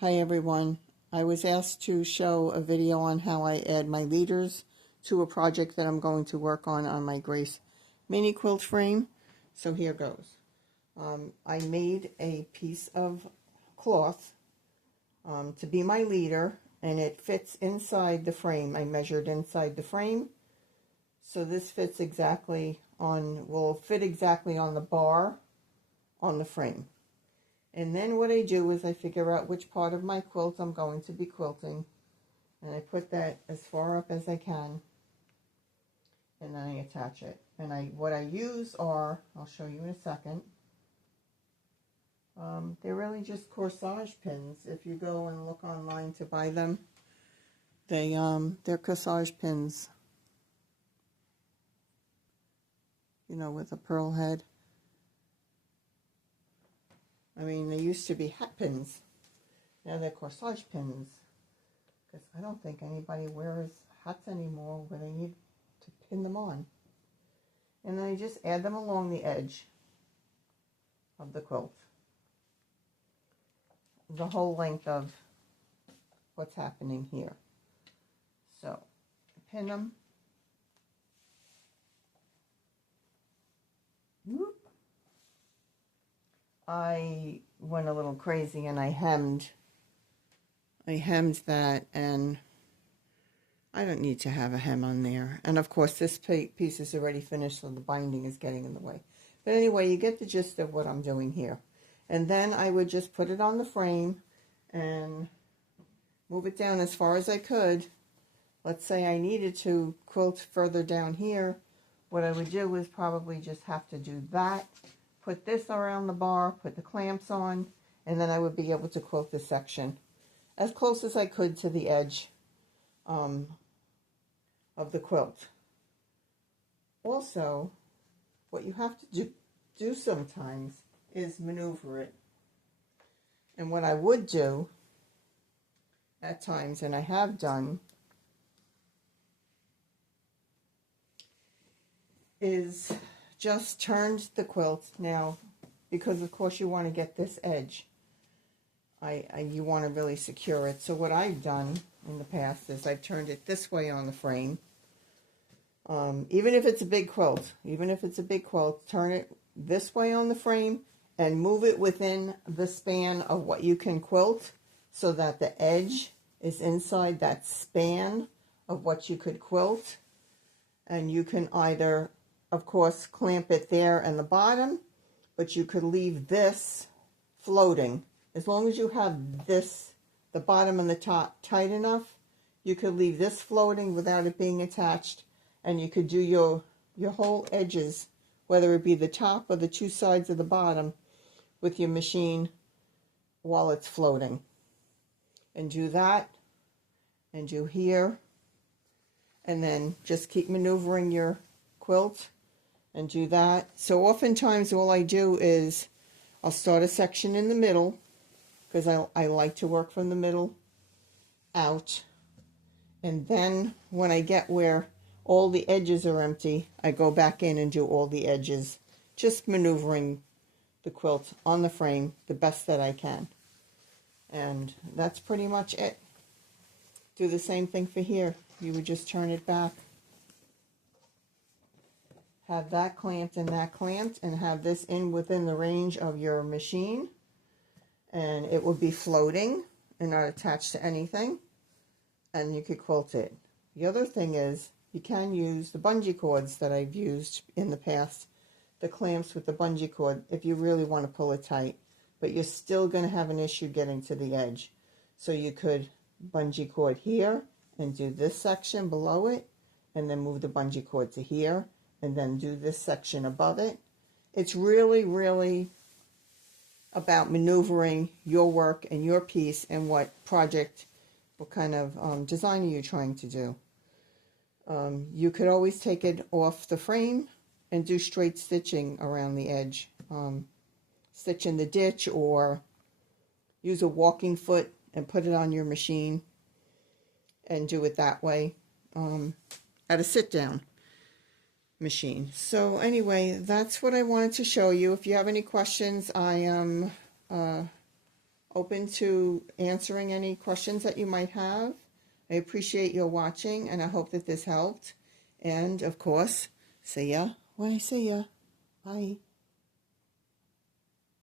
Hi everyone. I was asked to show a video on how I add my leaders to a project that I'm going to work on my Grace Mini Quilt Frame. So here goes. I made a piece of cloth to be my leader, and it fits inside the frame. I measured inside the frame. So this fits exactly on, will fit exactly on the bar on the frame. And then what I do is I figure out which part of my quilt I'm going to be quilting, and I put that as far up as I can, and then I attach it. And what I use are, I'll show you in a second, they're really just corsage pins. If you go and look online to buy them, they're corsage pins, you know, with a pearl head. I mean, they used to be hat pins. Now they're corsage pins, because I don't think anybody wears hats anymore where they need to pin them on. And then I just add them along the edge of the quilt, the whole length of what's happening here. So pin them. Whoop. I went a little crazy and I hemmed that, and I don't need to have a hem on there. And of course this piece is already finished, so the binding is getting in the way. But anyway, you get the gist of what I'm doing here. And then I would just put it on the frame and move it down as far as I could. Let's say I needed to quilt further down here. What I would do is probably just have to do that, put this around the bar, put the clamps on, and then I would be able to quilt this section as close as I could to the edge of the quilt. Also, what you have to do sometimes is maneuver it. And what I would do at times, and I have done, is just turned the quilt. Now, because of course you want to get this edge, you want to really secure it. So what I've done in the past is I've turned it this way on the frame. Even if it's a big quilt, turn it this way on the frame and move it within the span of what you can quilt, so that the edge is inside that span of what you could quilt. And you can either, of course, clamp it there in the bottom, but you could leave this floating. As long as you have this, the bottom and the top, tight enough, you could leave this floating without it being attached, and you could do your whole edges, whether it be the top or the two sides of the bottom, with your machine while it's floating. And do that, and do here, and then just keep maneuvering your quilt and do that. So oftentimes all I do is I'll start a section in the middle, because I like to work from the middle out. And then when I get where all the edges are empty, I go back in and do all the edges, just maneuvering the quilt on the frame the best that I can. And that's pretty much it. Do the same thing for here. You would just turn it back, have that clamped and that clamped, and have this in within the range of your machine, and it will be floating and not attached to anything, and you could quilt it. The other thing is you can use the bungee cords that I've used in the past, the clamps with the bungee cord, if you really want to pull it tight, but you're still going to have an issue getting to the edge. So you could bungee cord here and do this section below it, and then move the bungee cord to here, and then do this section above it. It's really, really about maneuvering your work and your piece and what kind of design are you trying to do. You could always take it off the frame and do straight stitching around the edge. Stitch in the ditch, or use a walking foot and put it on your machine and do it that way at a sit-down machine. So anyway, that's what I wanted to show you. If you have any questions, I am open to answering any questions that you might have. I appreciate your watching, and I hope that this helped. And, of course, see ya when I see ya. Bye.